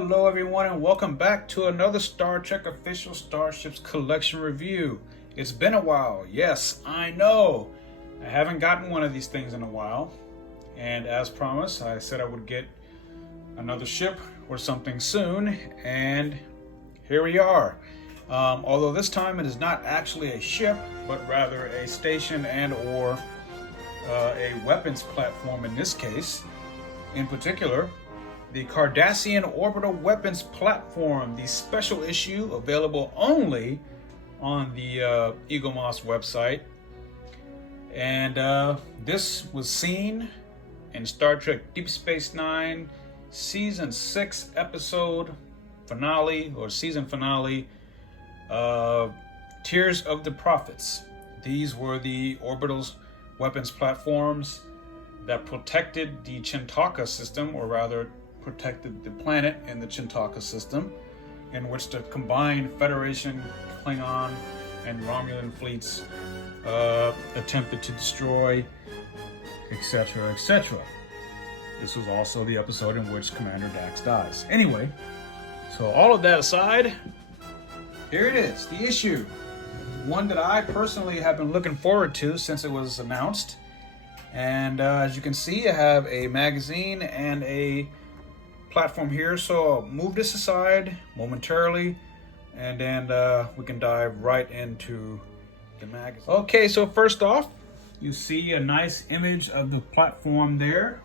Hello everyone and welcome back to another Star Trek Official Starships Collection Review. It's been a while, yes, I know. I haven't gotten one of these things in a while. And as promised, I said I would get another ship or something soon, and here we are. Although this time it is not actually a ship, but rather a station and or a weapons platform in this case. In particular, the Cardassian Orbital Weapons Platform, the special issue available only on the Eaglemoss website. And this was seen in Star Trek Deep Space Nine Season 6 episode finale, or season finale, Tears of the Prophets. These were the Orbital's weapons platforms that protected the Chintaka system, or rather protected the planet in the Chintaka system, in which the combined Federation, Klingon, and Romulan fleets attempted to destroy, etc., etc. This was also the episode in which Commander Dax dies. Anyway, so all of that aside, here it is, the issue. One that I personally have been looking forward to since it was announced. And as you can see, I have a magazine and a platform here, so I'll move this aside momentarily, and then we can dive right into the magazine. Okay, so first off, you see a nice image of the platform there.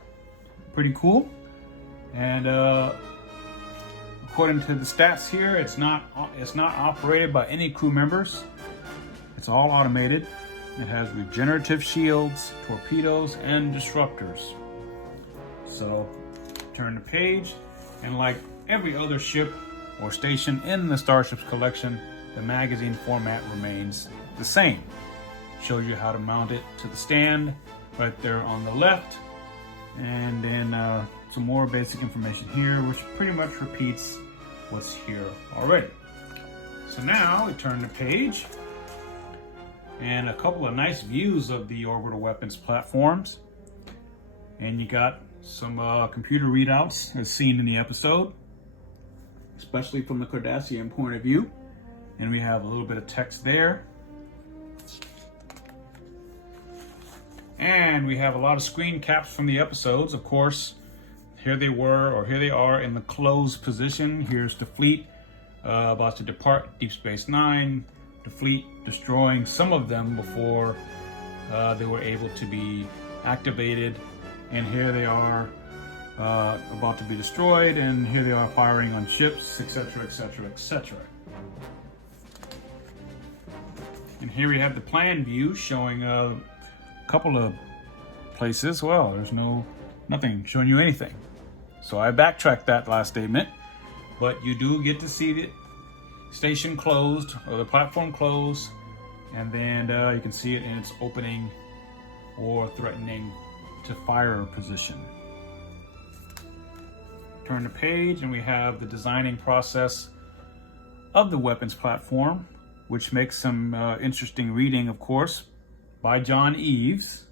Pretty cool. And according to the stats here, it's not operated by any crew members. It's all automated. It has regenerative shields, torpedoes, and disruptors. So turn the page, and like every other ship or station in the Starships collection, the magazine format remains the same. Shows you how to mount it to the stand right there on the left, and then some more basic information here, which pretty much repeats what's here already. So now we turn the page, and a couple of nice views of the orbital weapons platforms, and you got some computer readouts as seen in the episode, especially from the Cardassian point of view, and we have a little bit of text there, and we have a lot of screen caps from the episodes. Of course, here they are in the closed position. Here's the fleet about to depart Deep Space Nine. The fleet destroying some of them before they were able to be activated. And here they are about to be destroyed, and here they are firing on ships, etc., etc., etc. And here we have the plan view showing a couple of places. Well, there's nothing showing you anything. So I backtracked that last statement, but you do get to see the station closed, or the platform closed, and then you can see it in its opening or threatening to fire position. Turn the page, and we have the designing process of the weapons platform, which makes some interesting reading, of course, by John Eves.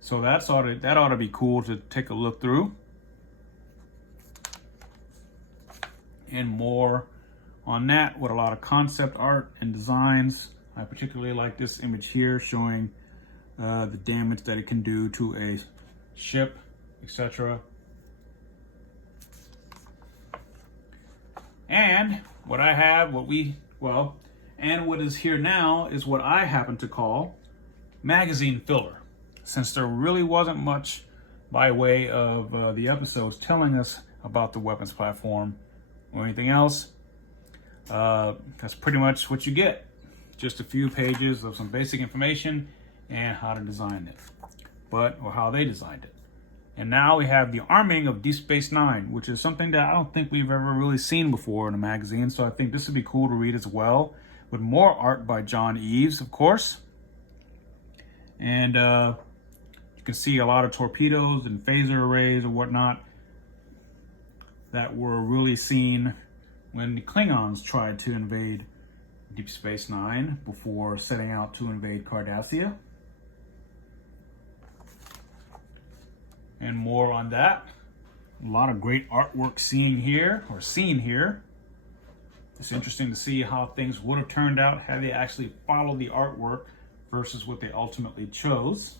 So that ought to be cool to take a look through. And more on that with a lot of concept art and designs. I particularly like this image here showing the damage that it can do to a ship, etc. And what is here now is what I happen to call magazine filler, since there really wasn't much by way of the episodes telling us about the weapons platform or anything else. That's pretty much what you get. Just a few pages of some basic information and how to design it, or how they designed it. And now we have the arming of Deep Space Nine, which is something that I don't think we've ever really seen before in a magazine. So I think this would be cool to read as well, with more art by John Eves, of course. And you can see a lot of torpedoes and phaser arrays and whatnot that were really seen when the Klingons tried to invade Deep Space Nine before setting out to invade Cardassia. And more on that A lot of great artwork seen here. It's interesting to see how things would have turned out had they actually followed the artwork versus what they ultimately chose.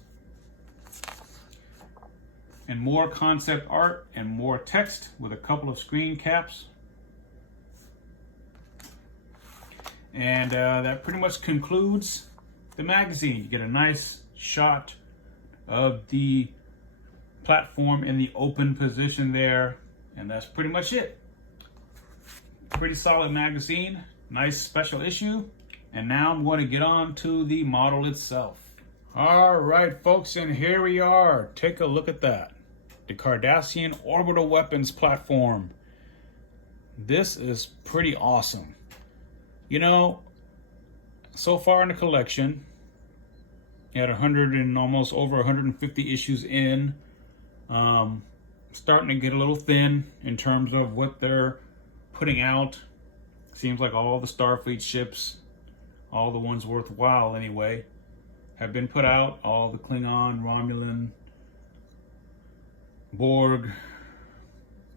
And more concept art and more text with a couple of screen caps. And that pretty much concludes the magazine. You get a nice shot of the platform in the open position there, and that's pretty much it. Pretty solid magazine, nice special issue. And now I'm going to get on to the model itself. All right, folks, and here we are. Take a look at that. The Cardassian Orbital Weapons Platform. This is pretty awesome. You know, so far in the collection, at 100 and almost over 150 issues in, starting to get a little thin in terms of what they're putting out. Seems like all the Starfleet ships, all the ones worthwhile anyway, have been put out. All the Klingon, Romulan, Borg,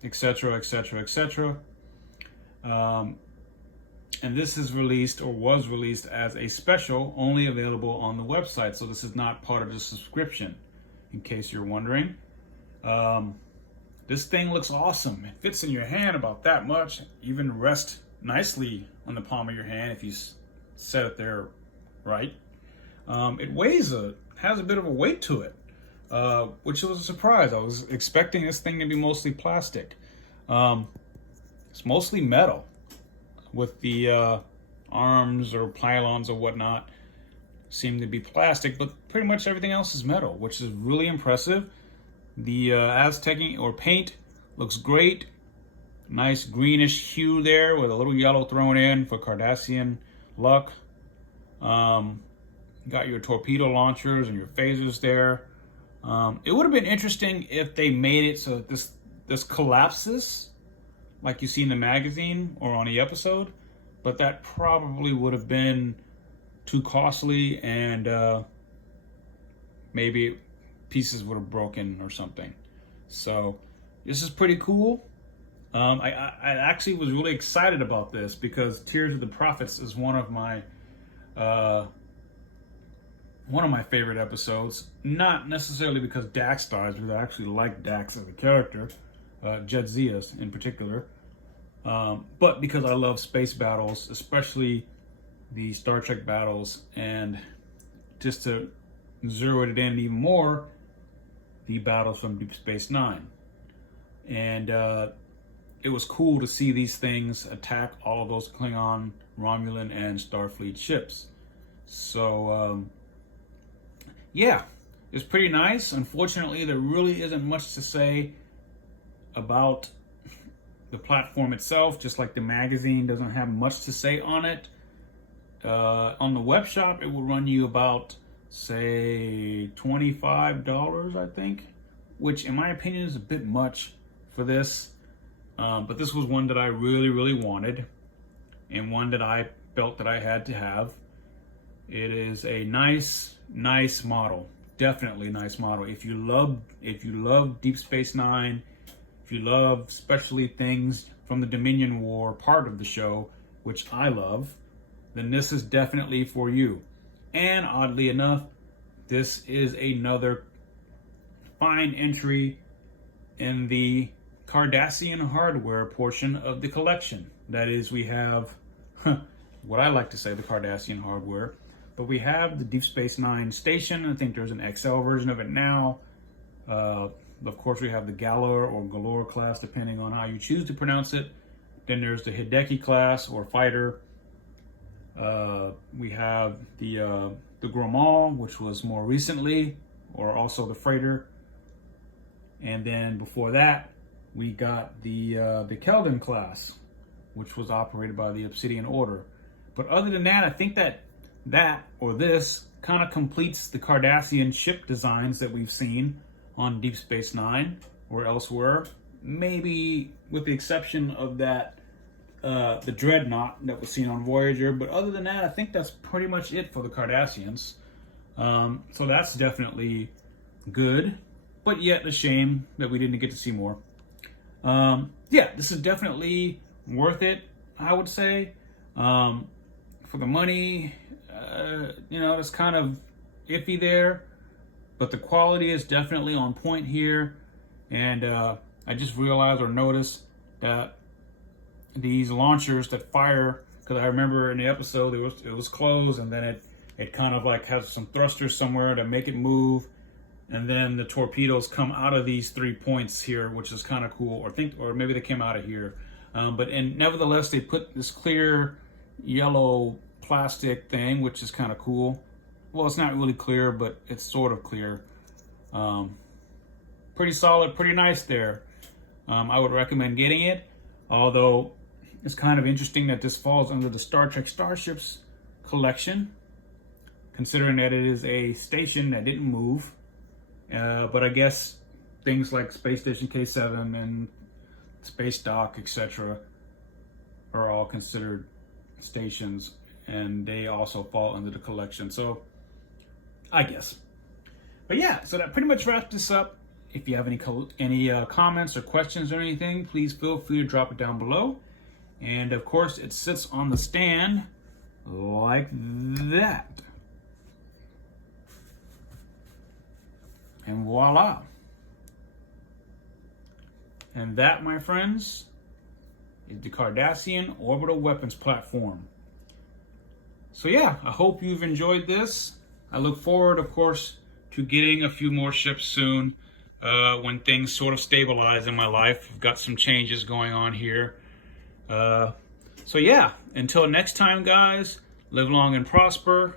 etc., etc., etc. And this is released, or was released, as a special, only available on the website. So this is not part of the subscription, in case you're wondering. This thing looks awesome. It fits in your hand about that much. Even rests nicely on the palm of your hand if you set it there right. It has a bit of a weight to it, which was a surprise. I was expecting this thing to be mostly plastic. It's mostly metal, with the arms or pylons or whatnot seem to be plastic, but pretty much everything else is metal, which is really impressive. The Aztec or paint looks great. Nice greenish hue there with a little yellow thrown in for Cardassian luck. Got your torpedo launchers and your phasers there. It would have been interesting if they made it so that this collapses like you see in the magazine or on the episode, but that probably would have been too costly, and maybe pieces would have broken or something. So this is pretty cool. I actually was really excited about this because Tears of the Prophets is one of my favorite episodes. Not necessarily because Dax dies, because I actually like Dax as a character, Jadzia in particular, but because I love space battles, especially the Star Trek battles, and just to zero it in even more, the battles from Deep Space Nine. And it was cool to see these things attack all of those Klingon, Romulan, and Starfleet ships. So, yeah, it's pretty nice. Unfortunately, there really isn't much to say about the platform itself, just like the magazine doesn't have much to say on it. On the web shop, it will run you about, say, $25, I think, which in my opinion is a bit much for this. But this was one that I really, really wanted, and one that I felt that I had to have. It is a nice model. Definitely a nice model. If you love Deep Space Nine, if you love especially things from the Dominion War part of the show, which I love, then this is definitely for you. And oddly enough, this is another fine entry in the Cardassian hardware portion of the collection. That is, we have what I like to say the Cardassian hardware, but we have the Deep Space Nine station. I think there's an XL version of it now. Of course, we have the Galor or Galore class, depending on how you choose to pronounce it. Then there's the Hideki class or fighter. We have the Gromal, which was more recently, or also the freighter. And then before that, we got the Keldon class, which was operated by the Obsidian Order. But other than that, I think that this kind of completes the Cardassian ship designs that we've seen on Deep Space Nine or elsewhere. Maybe with the exception of that, the Dreadnought that was seen on Voyager. But other than that, I think that's pretty much it for the Cardassians. So that's definitely good, but yet a shame that we didn't get to see more. Yeah, this is definitely worth it, I would say. For the money, it's kind of iffy there, but the quality is definitely on point here. And I just realized or noticed that these launchers that fire, because I remember in the episode it was closed, and then it kind of like has some thrusters somewhere to make it move, and then the torpedoes come out of these 3 points here, which is kind of cool. Or maybe they came out of here, but nevertheless they put this clear yellow plastic thing, which is kind of cool. Well, it's not really clear, but it's sort of clear. Pretty solid, pretty nice there. I would recommend getting it, although it's kind of interesting that this falls under the Star Trek Starships collection, considering that it is a station that didn't move. But I guess things like Space Station K7 and Space Dock, etc., are all considered stations, and they also fall under the collection. So, I guess. But yeah, so that pretty much wraps this up. If you have any comments or questions or anything, please feel free to drop it down below. And of course, it sits on the stand like that. And voila. And that, my friends, is the Cardassian Orbital Weapons Platform. So yeah, I hope you've enjoyed this. I look forward, of course, to getting a few more ships soon when things sort of stabilize in my life. I've got some changes going on here. So yeah, until next time, guys, live long and prosper.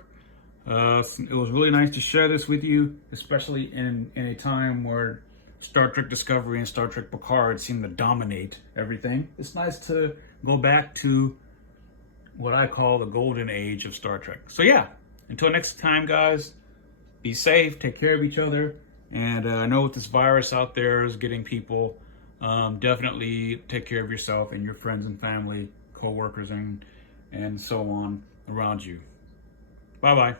It was really nice to share this with you, especially in a time where Star Trek Discovery and Star Trek Picard seem to dominate everything. It's nice to go back to what I call the golden age of Star Trek. So yeah, until next time, guys, be safe, take care of each other. And I know with this virus out there is getting people, definitely take care of yourself and your friends and family, co-workers, and so on around you. Bye-bye.